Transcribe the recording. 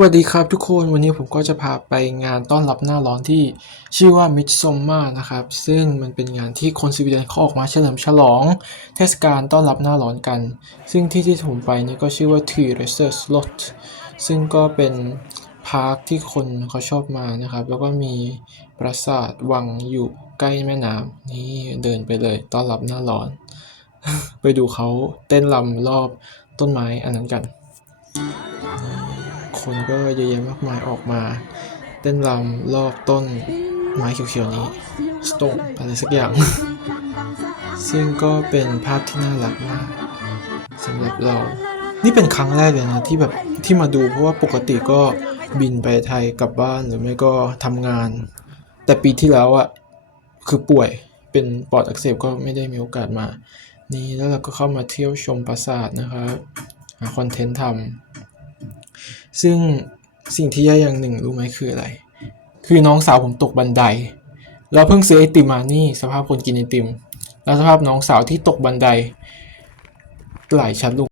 สวัสดีครับทุกคนวันนี้ผมก็จะพาไปงานต้อนรับหน้าร้อนที่ชื่อว่า Midsummer นะครับ ซึ่งมันเป็นงานที่คนสวีเดนเขาออกมาเฉลิมฉลอง เทศกาลต้อนรับหน้าร้อนกัน ซึ่งที่ที่ผมไปนี่ก็ชื่อว่า t r e s e r Slot ซึ่งก็เป็นพาร์คที่คนเขาชอบมานะครับ แล้วก็มีปราสาทวังอยู่ใกล้แม่น้ำนี่เดินไปเลยต้อนรับหน้าร้อน ไปดูเขาเต้นรำรอบต้นไม้อันนั้นกัน คนก็เยอะแยะมากมายออกมา เต้นรำรอบต้นไม้เขียวๆนี้สโตนอะไรสักอย่าง ซึ่งก็เป็นภาพที่น่ารักมากสำหรับเรา นี่เป็นครั้งแรกเลยนะที่แบบที่มาดูเพราะว่าปกติก็บินไปไทยกลับบ้านหรือไม่ก็ทำงาน แต่ปีที่แล้วอะคือป่วยเป็นปอดอักเสบก็ไม่ได้มีโอกาสมา นี่แล้วเราก็เข้ามาเที่ยวชมปราสาทนะครับหาคอนเทนต์ทำ ซึ่งสิ่งที่แย่อย่างหนึ่งรู้ไหมคืออะไร คือน้องสาวผมตกบันไดแล้วเพิ่งซื้อไอติมมานี่สภาพคนกินไอติม แล้วสภาพน้องสาวที่ตกบันไดหลายชั้นลง